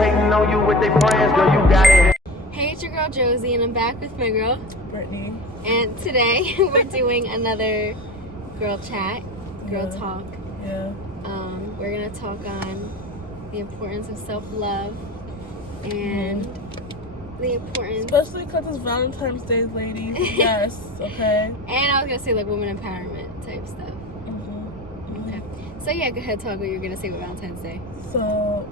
hating on you with their friends, girl, you got it. Hey, it's your girl Josie, and I'm back with my girl Brittany. And today we're doing another girl chat, girl talk. Yeah. We're gonna talk on the importance of self-love and the importance, especially because it's Valentine's Day, ladies. Yes. Okay. And I was gonna say like women empowerment type stuff. Okay. So yeah, go ahead, talk what you're gonna say with Valentine's Day. So,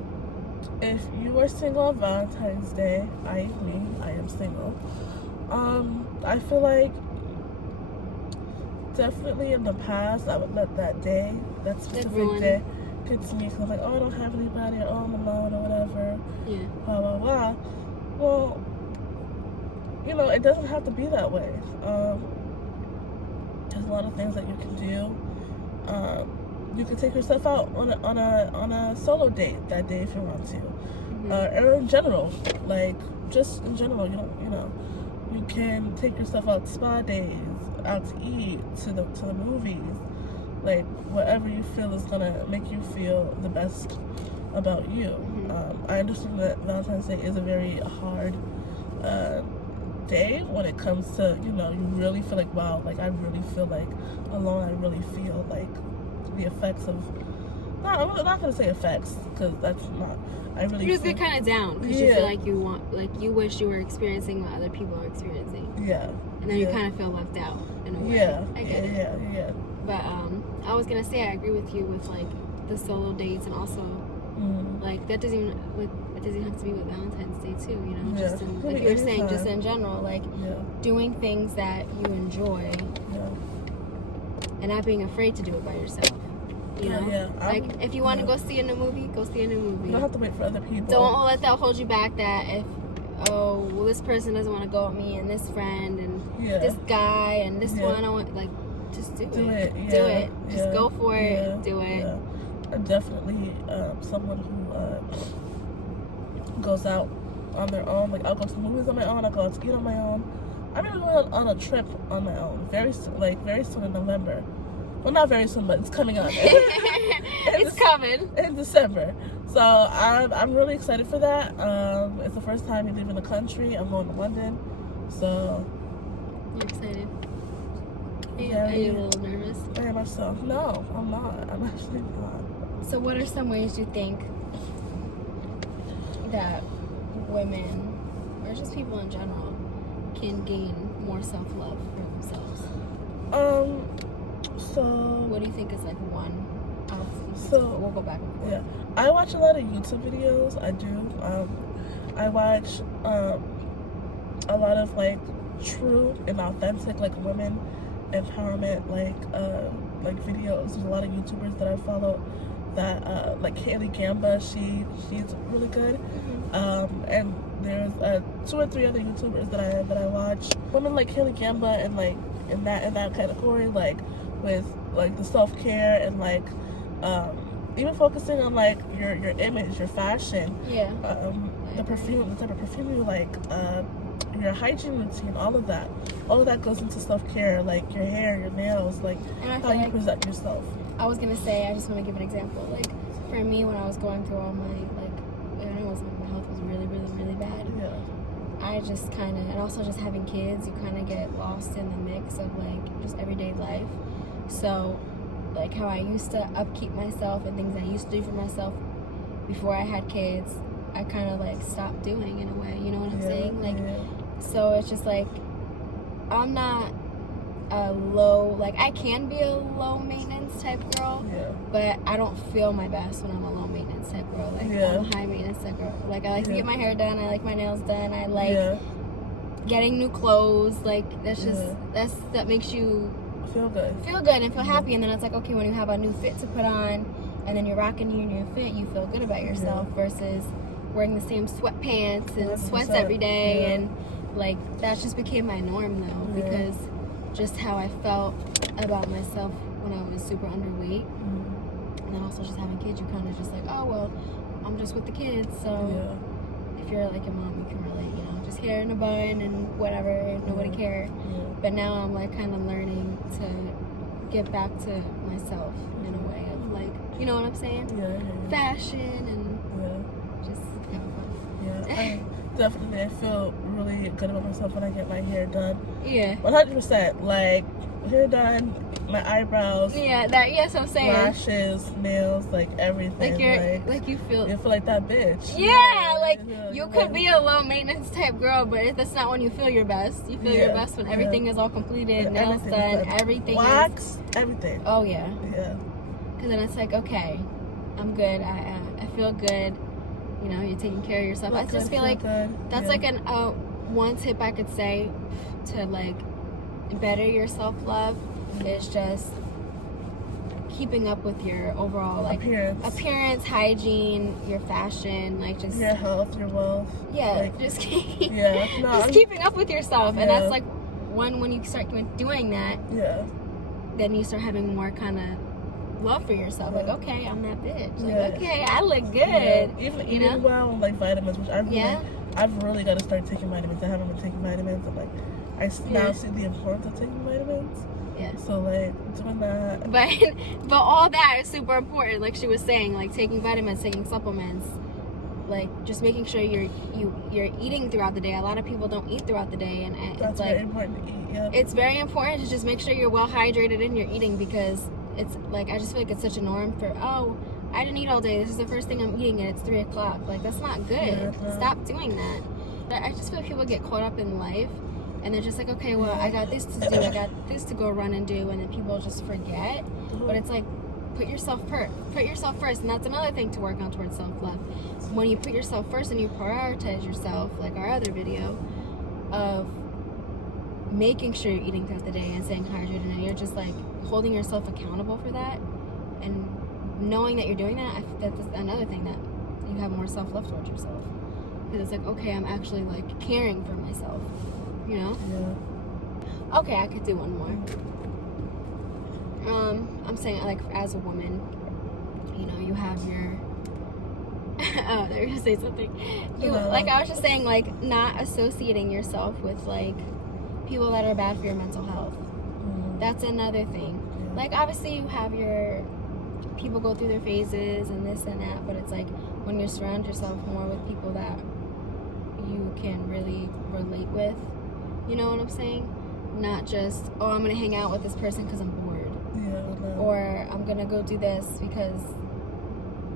if you are single on Valentine's Day, I am single. I feel like definitely in the past I would let that day, that specific day, get to me because I'm like, oh, I don't have anybody, or oh, I'm alone, or whatever. Yeah. Blah blah blah. Well, you know, it doesn't have to be that way. There's a lot of things that you can do. You can take yourself out on a solo date that day if you want to, or in general, like just in general, you can take yourself out to spa days, out to eat, to the movies, like whatever you feel is gonna make you feel the best about you. I understand that Valentine's Day is a very hard day when it comes to, you really feel like, wow, like I really feel like alone. I really feel like the effects of, I'm not gonna say effects because that's not, I really you just get kind of down because you feel like you wish you were experiencing what other people are experiencing. Yeah. And then you kind of feel left out in a way. Yeah. I get it. Yeah. But I was gonna say I agree with you with like the solo dates, and also like it doesn't have to be with Valentine's Day too. Just in, like you were saying, just in general, like doing things that you enjoy, and not being afraid to do it by yourself. Like if you want to go see a new movie, go see a new movie. You don't have to wait for other people. Don't let that hold you back. That if this person doesn't want to go with me, and this friend, and this guy, and this one, I want, like, just do it. Do it. Just go for it. Do it. Yeah. I'm definitely someone who goes out on their own. Like, I'll go to the movies on my own. I'll go out to eat on my own. I'm even going on a trip on my own very soon in November. Well, not very soon, but it's coming up. It's coming in December. So I'm really excited for that. It's the first time leaving the country. I'm going to London. So you're excited? Are you a little nervous? Very much so. No, I'm not. I'm actually not. So what are some ways you think that women, or just people in general, can gain more self-love for themselves? So what do you think is like one? We'll go back and forth. Yeah, I watch a lot of YouTube videos. I do. I watch a lot of like true and authentic like women empowerment like videos. There's a lot of YouTubers that I follow that like Haley Gamba. She's really good. And there's 2 or 3 other YouTubers that I watch. Women like Haley Gamba and like in that category, like with like the self-care and like even focusing on like your image, your fashion, the perfume, the type of perfume you like, your hygiene routine, all of that goes into self-care, like your hair, your nails, like how you present yourself. I was gonna say, I just want to give an example. Like for me, when I was going through all my my health was really, really, really bad. I just kind of, and also just having kids, you kind of get lost in the mix of like just everyday life. So like how I used to upkeep myself and things I used to do for myself before I had kids, I kind of like stopped doing in a way. You know what I'm saying? Like, so it's just like I'm not a low, like I can be a low maintenance type girl, but I don't feel my best when I'm a low maintenance type girl. Like I'm a high maintenance type girl. Like I like to get my hair done, I like my nails done, I like getting new clothes. Like that's just that makes you feel good and feel happy. And then it's like, okay, when you have a new fit to put on and then you're rocking your new fit, you feel good about yourself versus wearing the same sweatpants and sweats every day. And like that just became my norm though, because just how I felt about myself when I was super underweight. And then also just having kids, you're kind of just like, oh well, I'm just with the kids, so if you're like a mom, you can relate, just hair in a bun and whatever, nobody cared. But now I'm like kind of learning to get back to myself in a way of like, you know what I'm saying? Fashion and just having fun. Definitely, I feel really good about myself when I get my hair done. Yeah. 100%. Like, hair done, my eyebrows. Yeah, that's what I'm saying. Lashes, nails, like everything. Like you're, like you feel like that bitch. Yeah, like you could be a low maintenance type girl, but if that's not when you feel your best. You feel your best when everything is all completed, nails done, everything wax, everything. Oh yeah. Yeah. Because then it's like, okay, I'm good. I feel good. You know, you're taking care of yourself. I just feel like that's like an one tip I could say to like better your self-love is just keeping up with your overall like appearance, hygiene, your fashion, like just your health, your wealth. Yeah, like, just just keeping up with yourself, and that's like when you start doing that, then you start having more kind of love for yourself. Like, okay, I'm that bitch. Like, okay, I look good. Even eating well, like vitamins, which I've really got to start taking vitamins. I haven't been taking vitamins, and like I now see the importance of taking vitamins. Yeah. So like doing that. But all that is super important. Like she was saying, like taking vitamins, taking supplements, like just making sure you're eating throughout the day. A lot of people don't eat throughout the day, and it's like very important to eat. Yeah. It's very important to just make sure you're well hydrated in your eating, because it's like I just feel like it's such a norm for I didn't eat all day. This is the first thing I'm eating, and it's 3 o'clock. Like that's not good. Stop doing that. But I just feel like people get caught up in life. And they're just like, okay, well, I got this to do, I got this to go run and do, and then people just forget. But it's like, put yourself first, and that's another thing to work on towards self-love. When you put yourself first and you prioritize yourself, like our other video, of making sure you're eating throughout the day and staying hydrated, and you're just like holding yourself accountable for that, and knowing that you're doing that, that's another thing that you have more self-love towards yourself. Because it's like, okay, I'm actually like caring for myself. You know? Yeah. Okay, I could do one more. I'm saying, like, as a woman, you know, you have your... oh, they were going to say something. Like, I was just saying, like, not associating yourself with, like, people that are bad for your mental health. That's another thing. Yeah. Like, obviously, you have your... People go through their phases and this and that, but it's like, when you surround yourself more with people that you can really relate with, you know what I'm saying? Not just, I'm going to hang out with this person because I'm bored. Yeah, or I'm going to go do this because,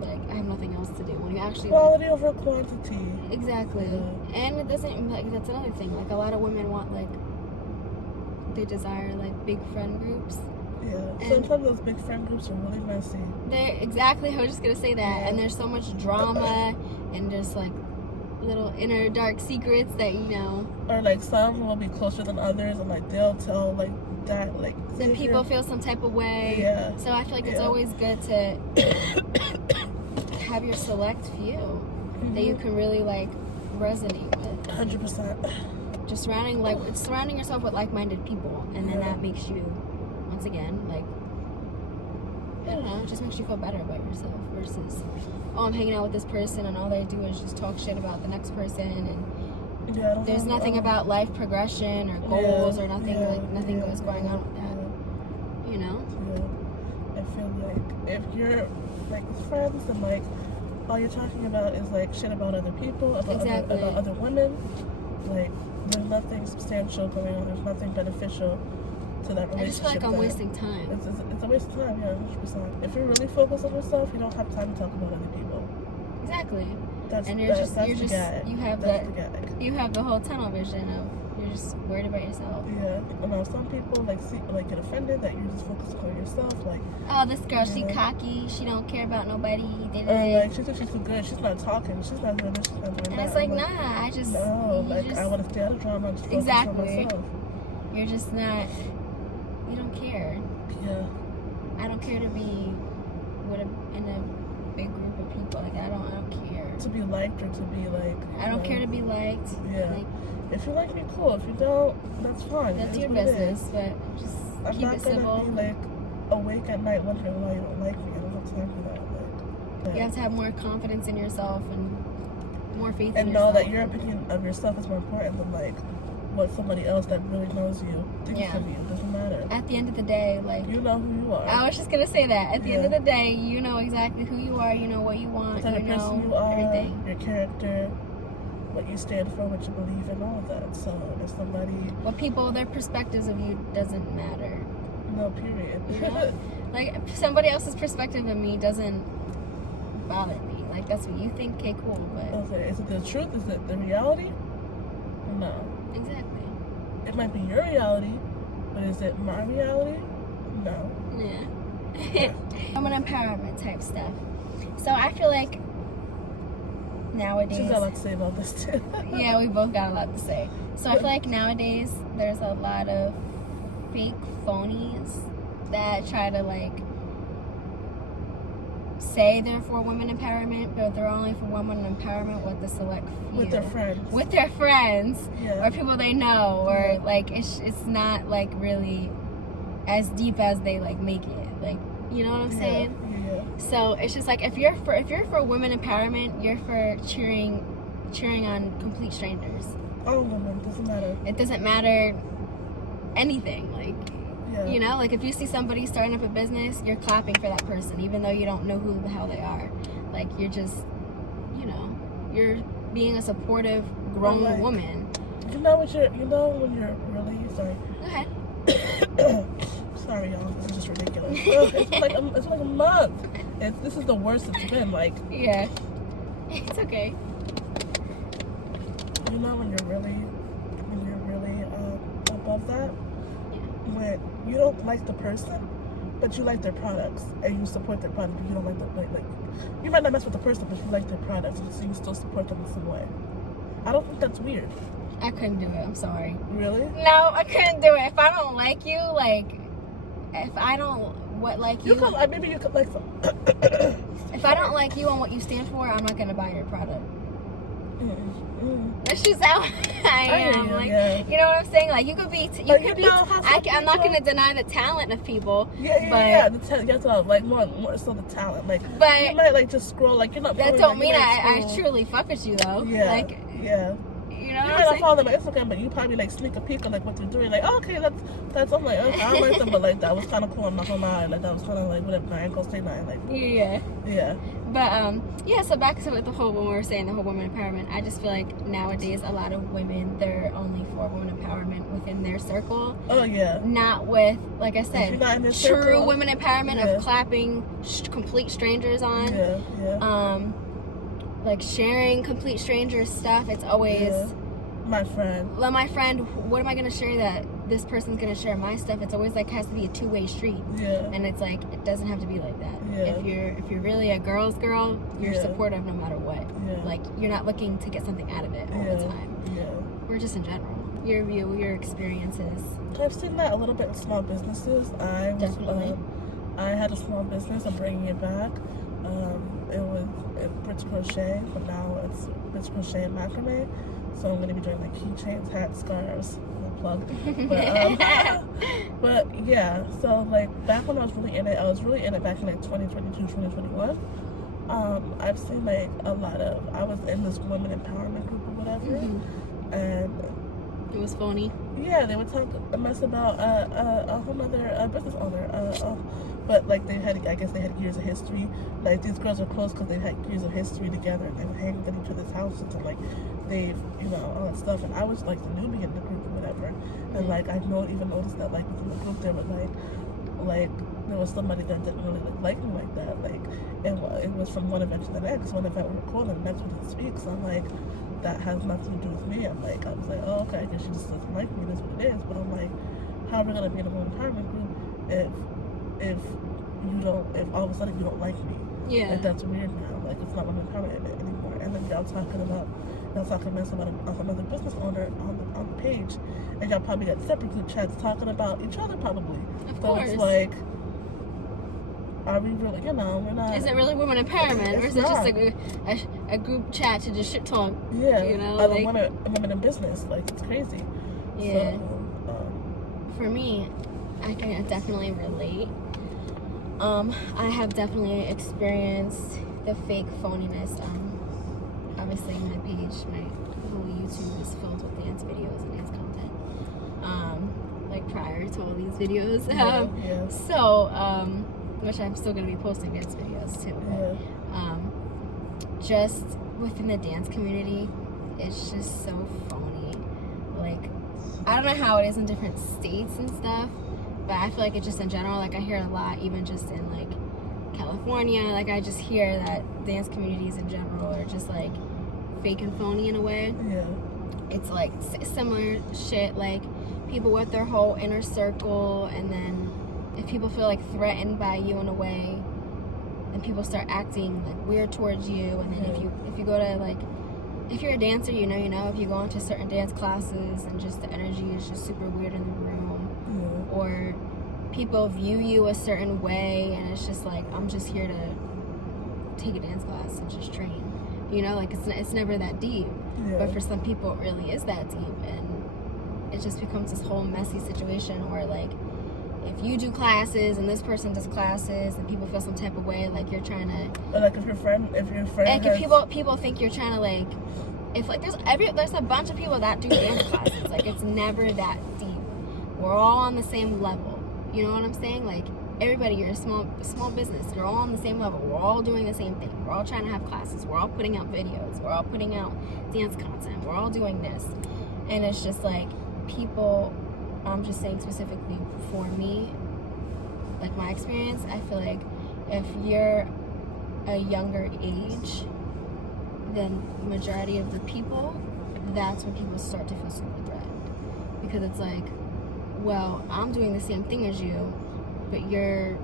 like, I have nothing else to do. When you actually... Quality over quantity. Exactly. Yeah. And it doesn't, like, that's another thing. Like, a lot of women want, like, they desire, like, big friend groups. Yeah. And sometimes those big friend groups are really messy. Exactly. I was just going to say that. Yeah. And there's so much drama and just, like, little inner dark secrets that, you know, or like some will be closer than others, and like they'll tell like that, like then people feel some type of way. So I feel like it's always good to have your select few that you can really like resonate with. 100%. Just surrounding yourself with like-minded people, and then that makes you, once again, like, I don't know, it just makes you feel better about yourself versus, I'm hanging out with this person and all they do is just talk shit about the next person, and there's nothing about life progression or goals or nothing nothing goes going on with that. You know? Yeah. I feel like if you're like with friends and like all you're talking about is like shit about other people, about other women, like there's nothing substantial going on, there's nothing beneficial to that relationship. I just feel like I'm wasting time. It's a waste of time, 100%. If you're really focused on yourself, you don't have time to talk about other people. Exactly. You have the whole tunnel vision of you're just worried about yourself. Yeah. And some people like get offended that you're just focused on yourself. Like, oh, this girl, she cocky. She don't care about nobody. Like she thinks she's too good. She's not talking. She's not doing this. She's not doing that. And it's like, nah. I just I want to stay out of drama. And just focus on myself. You're just not. You don't care. Yeah. I don't care to be in a big group of people. Like I don't care. To be liked or to be like. I don't care to be liked. Yeah. Like, if you like me, cool. If you don't, that's fine. That's your business. But just keep it civil. I'm not gonna be like awake at night wondering why you don't like me. I don't have time for that. Like, you have to have more confidence in yourself and more faith in yourself. And know that your opinion of yourself is more important than like what somebody else that really knows you thinks of you. It doesn't matter. At the end of the day, like, you know who you are. I was just gonna say that. At the end of the day, you know exactly who you are. You know what you want. You know you are, everything. Your character. what you stand for, what you believe in, all of that. So if somebody, their perspectives of you doesn't matter. no, period. You know? Like, if somebody else's perspective of me doesn't bother me. Like, that's what you think, okay, cool, but... Okay, is it the truth? Is it the reality? No. Exactly. It might be your reality, but is it my reality? No. Yeah. Women empowerment type stuff. So I feel like nowadays... She's got a lot to say about this, too. Yeah, we both got a lot to say. So I feel like nowadays there's a lot of fake phonies that try to, like, say they're for women empowerment, but they're only for women empowerment with the select few. With their friends. With their friends. Yeah. Or people they know. Or, Yeah. like, it's not, like, really as deep as they, like, make it. Like, you know what I'm saying? Yeah. So it's just like, if you're for women empowerment, you're for cheering on complete strangers. All women, doesn't matter. It doesn't matter anything. Like, Yeah. you know, like if you see somebody starting up a business, you're clapping for that person, even though you don't know who the hell they are. Like, you're just, you know, you're being a supportive, grown Like, woman. You know when you're really, sorry. Go ahead. Sorry, y'all. This is just ridiculous. It's like a month. This is the worst it's been. Like, Yeah. It's okay. you know when you're really above that, when you don't like the person, but you like their products and you support their product. But you don't like like you might not mess with the person, but you like their products, and so you still support them in some way. I don't think that's weird. I couldn't do it. I'm sorry. Really? No, I couldn't do it. If I don't like you, like, if I don't like you, Maybe you could like some. if I don't like you and what you stand for, I'm not gonna buy your product. Mm-mm. That's just how I am. hear you, Like, yeah. you know what I'm saying? Like, you could be. But you know how some I'm not people- gonna deny the talent of people. Yeah. You have to like more so the talent. Like, But you might like just scroll. Like, you're not. that following don't them, mean you might I scroll. truly fuck with you though. Yeah. Like, Yeah. you know You what might I'm not follow them on Instagram, but you probably like sneak a peek on like what they're doing. Like, oh, okay, that's. I'm like, okay, I don't like them, but like that was kind of cool. I'm not gonna lie. Like, that was kind of like whatever. I ain't gonna say nothing. Like, saying? Yeah. yeah. But yeah, so back to the whole, when we were saying the whole women empowerment, I just feel like nowadays a lot of women, they're only for women empowerment within their circle, Oh yeah. not with, like I If said, you're not in their true circle, women empowerment yeah. of clapping complete strangers on. Yeah. Like sharing complete strangers stuff. It's always, Yeah. My friend. well, my friend, what am I gonna share that this person's gonna share my stuff? It's always like has to be a two-way street. Yeah. And it's like, it doesn't have to be like that. Yeah. If you're really a girl's girl, you're Yeah. supportive no matter what. Yeah. Like, you're not looking to get something out of it all the time. Yeah. We're just in general. Your view, your experiences. I've seen that a little bit in small businesses. Definitely. I had a small business. I'm bringing it back. It was Brits Crochet, but now it's Brits Crochet and Macrame. So I'm gonna be doing like keychains, hats, scarves. No plug. But yeah. So like back when I was really in it back in like 2022, 2021. I've seen like a lot of. I was in this women empowerment group or whatever, and It was phony. yeah, they would talk a mess about a whole other business owner. But like I guess they had years of history. Like these girls are close because they had years of history together and they would hang at each other's houses and like they've, you know, all that stuff. And I was like the newbie in the group or whatever. And like I even noticed that like within the group there was like there was somebody that didn't really like me like that. Like it was from one event to the next. One event we recorded, the next one didn't speak. So I'm like, that has nothing to do with me. I was like, oh, okay, I guess she just doesn't like me. That's what it is. But I'm like, how are we gonna be in a women empowerment group if all of a sudden you don't like me? Yeah. Like that's weird now. Like it's not women empowerment anymore. And then y'all talking mess about another business owner on the page, and y'all probably got separate group chats talking about each other probably. Of So course. it's like, are we really? You know, we're not. Is it really women empowerment, or is it not. just a group chat to just shit talk? Yeah, You know, other like, women in business, like it's crazy. Yeah. So, For me, I can definitely relate. I have definitely experienced the fake phoniness. Obviously, my page, my whole YouTube is filled with dance videos and dance content. Like prior to all these videos. yeah. So, which I'm still going to be posting dance videos too. But, Yeah. just within the dance community, it's just so phony. Like, I don't know how it is in different states and stuff, but I feel like it's just in general, like I hear a lot, even just in like California, like I just hear that dance communities in general are just like fake and phony in a way. Yeah. It's like similar shit, like people with their whole inner circle, and then if people feel like threatened by you in a way, then people start acting like weird towards you. And then if you go to like, if you're a dancer, you know, if you go into certain dance classes and just the energy is just super weird in the room, or people view you a certain way, and it's just like, I'm just here to take a dance class and just train, you know, like it's never that deep. But for some people it really is that deep, and it just becomes this whole messy situation where like, if you do classes and this person does classes and people feel some type of way, like you're trying to, or like if your friend like if people think you're trying to like, if like there's a bunch of people that do dance classes, like it's never that deep. We're all on the same level, you know what I'm saying? Like everybody, you're a small business, you're all on the same level, we're all doing the same thing, we're all trying to have classes, we're all putting out videos, we're all putting out dance content, we're all doing this. And it's just like, people, I'm just saying specifically for me, like my experience, I feel like if you're a younger age than the majority of the people, that's when people start to feel super threatened. Because it's like, well, I'm doing the same thing as you, but you're,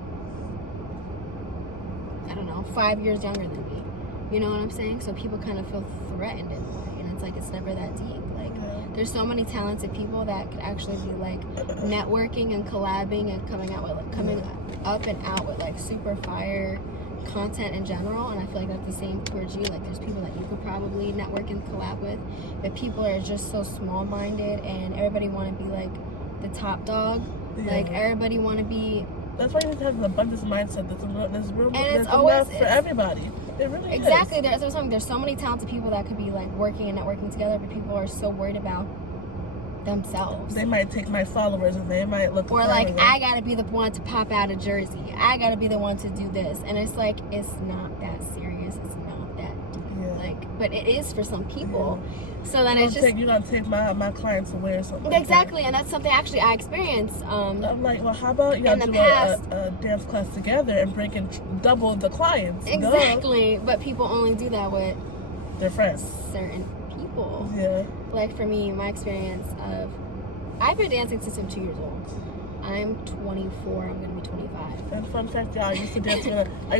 I don't know, 5 years younger than me. You know what I'm saying? So people kind of feel threatened in a way, and it's like, it's never that deep. Like, there's so many talented people that could actually be like networking and collabing and coming up and out with like super fire content in general. And I feel like that's the same towards you. Like there's people that you could probably network and collab with, but people are just so small-minded, and everybody want to be like the top dog. Like everybody want to be. That's why you have to have an abundance mindset. There's room, and it's always for everybody. It really exactly is. There's so many talented people that could be like working and networking together, but people are so worried about themselves. They might take my followers and they might look, or like, I gotta be the one to pop out a jersey, I gotta be the one to do this, and it's like, it's not that serious, it's not that deep. Like, but it is for some people. So then it's just, you're gonna take my clients away or something. Exactly. And that's something actually I experienced. I'm like, well, how about y'all do a dance class together and bring in double the clients? Exactly. No. But people only do that with their friends, certain people. Yeah. Like for me, my experience of, I've been dancing since I'm 2 years old. I'm 24. I'm gonna be 25. And fun fact, y'all, I used to dance when I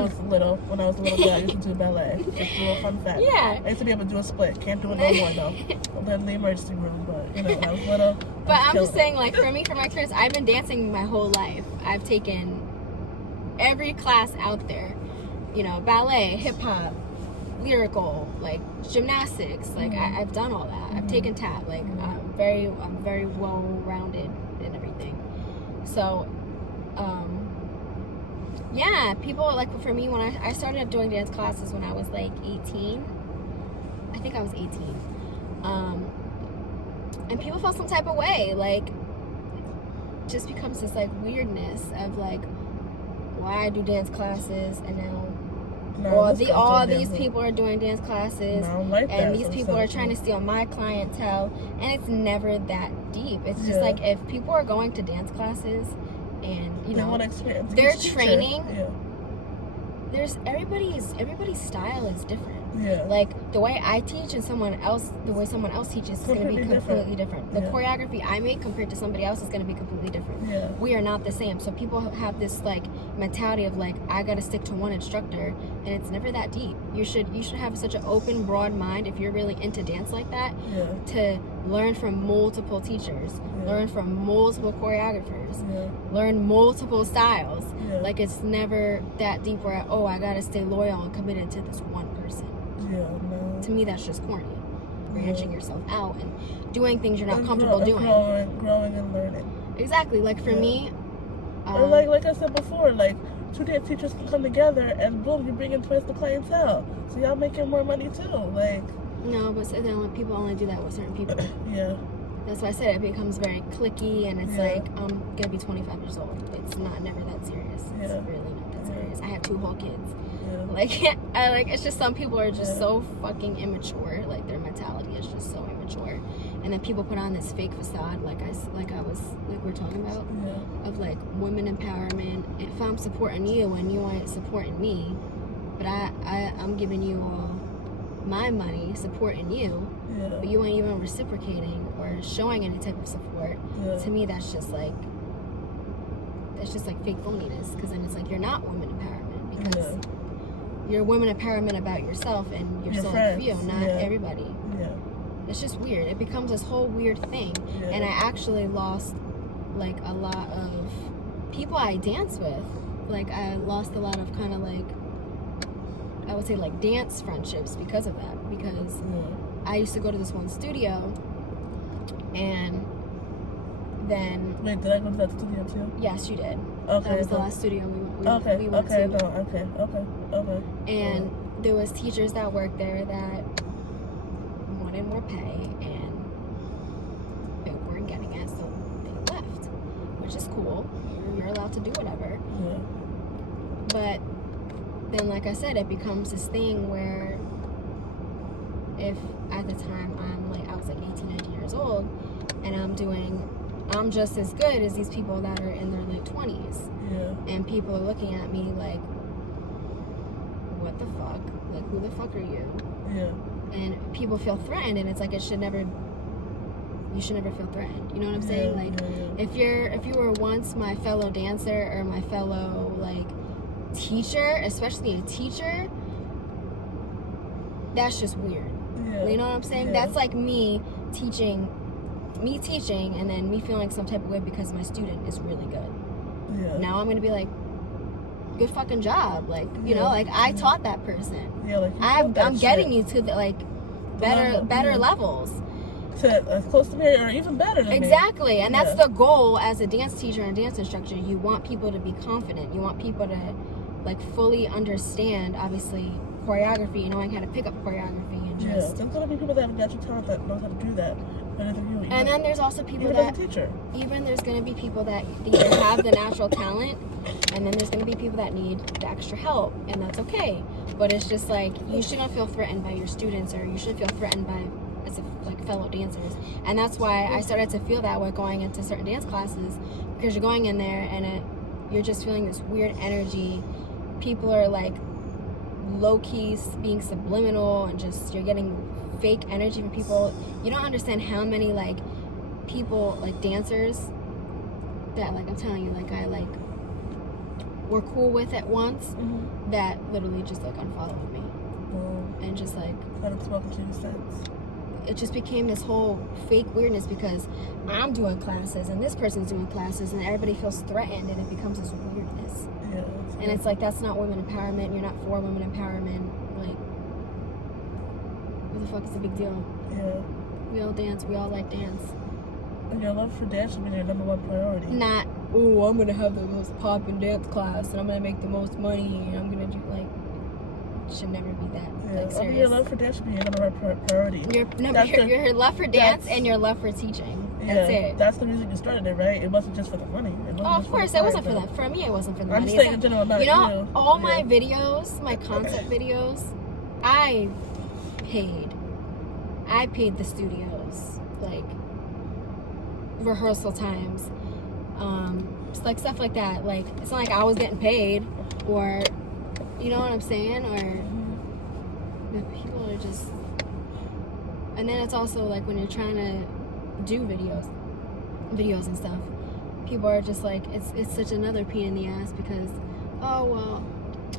was little. When I was a little girl, I used to do ballet. Just a little fun fact. Yeah. I used to be able to do a split. Can't do it no more though. I lived in the emergency room, but you know, when I was little. But I'm just saying, like for me, for my experience, I've been dancing my whole life. I've taken every class out there. You know, ballet, hip hop, lyrical, like gymnastics. Like I've done all that. I've taken tap. Like I'm very well rounded in everything. So, yeah, people like, for me, when I started doing dance classes when I was like 18, I think I was 18, and people felt some type of way, like, just becomes this like weirdness of like, why I do dance classes and now all these people are doing dance classes, and these people are trying to steal my clientele, and it's never that deep. It's just like, if people are going to dance classes and you know they're training, there's everybody's style is different. Like the way I teach and the way someone else teaches is going to be completely different. The choreography I make compared to somebody else is going to be completely different. We are not the same. So people have this like mentality of like, I got to stick to one instructor, and it's never that deep. You should have such an open, broad mind if you're really into dance like that, to learn from multiple teachers, learn from multiple choreographers, learn multiple styles. Like it's never that deep where I got to stay loyal and committed to this one person. To me, that's just corny. Branching yourself out and doing things you're not comfortable doing. Growing and learning. Exactly. Like for me, or like I said before, like 2 dance teachers can come together and boom, you bring in twice the clientele. So y'all making more money too. Like, no, but then people only do that with certain people. That's why I said it becomes very cliquey, and it's like, I'm gonna be 25 years old. It's never that serious. It's really not that serious. I had 2 whole kids. Yeah. Like, it's just some people are just so fucking immature. Like, their mentality is just so immature. And then people put on this fake facade, like we're talking about, of like women empowerment. If I'm supporting you and you ain't supporting me, but I'm giving you all my money, supporting you, but you ain't even reciprocating or showing any type of support. To me, that's just like fake phoniness. Because then it's like you're not women empowerment, because you're women empowerment about yourself and your few, not everybody. It's just weird. It becomes this whole weird thing. And I actually lost like a lot of people I dance with. Like, I lost a lot of kind of like, I would say like dance friendships because of that. Because I used to go to this one studio, and then... Wait, did I go to that studio too? Yes, you did. Okay. That was the last studio we went to. Okay. And there was teachers that worked there that wanted more pay, and they weren't getting it, so they left, which is cool. You're allowed to do whatever. But then, like I said, it becomes this thing where if at the time I was like 18, 19 years old, and I'm just as good as these people that are in their late 20s. And people are looking at me like, what the fuck? Like, who the fuck are you? And people feel threatened, and it's like you should never feel threatened. You know what I'm saying? Like, if you were once my fellow dancer or my fellow like teacher, especially a teacher, that's just weird. You know what I'm saying? That's like me teaching, and then me feeling some type of way because my student is really good. Now I'm gonna be like, good fucking job. Like, you know, like I taught that person. Like I'm getting you to the like better levels. To as close to me or even better than exactly. me. And that's the goal as a dance teacher and dance instructor. You want people to be confident. You want people to like fully understand, obviously, choreography, knowing how to pick up choreography, and just there's gonna be people that have natural talent that knows how to do that. And then there's also people that there's going to be people that either have the natural talent, and then there's going to be people that need the extra help, and that's okay. But it's just like, you shouldn't feel threatened by your students, or you should feel threatened by like fellow dancers. And that's why I started to feel that way going into certain dance classes, because you're going in there and you're just feeling this weird energy. People are like low-key being subliminal, and just you're getting fake energy from people. You don't understand how many like people, like dancers that, like, I'm telling you, like I like were cool with at once, that literally just like unfollowed me, and just like it just became this whole fake weirdness, because I'm doing classes and this person's doing classes, and everybody feels threatened, and it becomes this weirdness. And it's like, that's not women empowerment. You're not for women empowerment. Like, what the fuck is the big deal? We all dance. We all like dance. And your love for dance should be your number one priority. Not, oh, I'm gonna have the most poppin' dance class, and I'm gonna make the most money, and I'm gonna do like. It should never be that. Like, serious. Your love for dance should be your number one priority. Your love for dance and your love for teaching. That's it. That's the reason you started it, right? It wasn't just for the money. Of course, it wasn't for that. For me, it wasn't for the money. I'm just saying in general, not you know, all my videos, my concept videos, I paid the studios, like, rehearsal times, just like stuff like that. Like, it's not like I was getting paid, or, you know what I'm saying, or the people are just. And then it's also like when you're trying to do videos and stuff, people are just like, it's such another pain in the ass, because, oh well,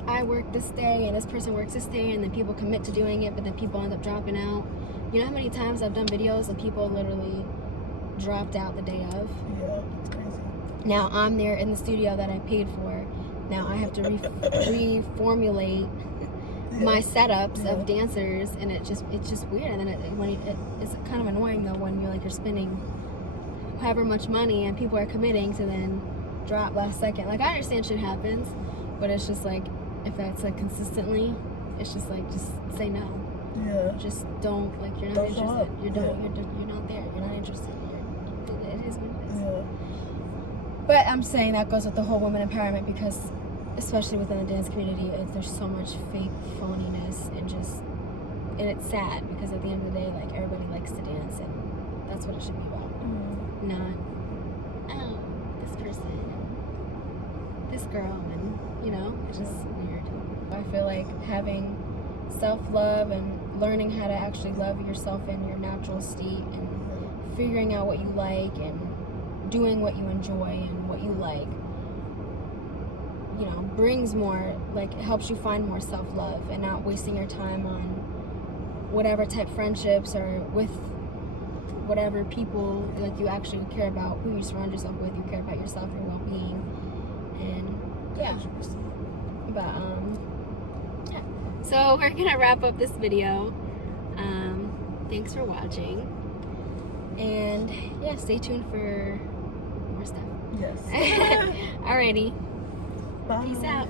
I work this day and this person works this day, and then people commit to doing it, but then people end up dropping out. You know how many times I've done videos and people literally dropped out the day of? It's crazy. Now I'm there in the studio that I paid for. Now I have to reformulate my setups of dancers, and it's just weird. And then it's kind of annoying though, when you're spending however much money and people are committing to then drop last second. Like, I understand shit happens, but it's just like, if that's like consistently, it's just like, just say no. Just don't, like, you're not interested. You're not there. You're not interested. It is what it is. But I'm saying that goes with the whole women empowerment, because especially within the dance community, there's so much fake phoniness and it's sad because at the end of the day, like, everybody likes to dance and that's what it should be about. Not, oh, this person and this girl and, you know, it's just weird. I feel like having self-love and learning how to actually love yourself in your natural state and figuring out what you like and doing what you enjoy and what you like, you know, brings more, like, it helps you find more self-love and not wasting your time on whatever type friendships or with whatever people, like, you actually care about who you surround yourself with. You care about yourself, your well-being, and yeah. But yeah. So we're gonna wrap up this video. Thanks for watching, and yeah, stay tuned for more stuff. Yes. Alrighty. Bye. Peace out.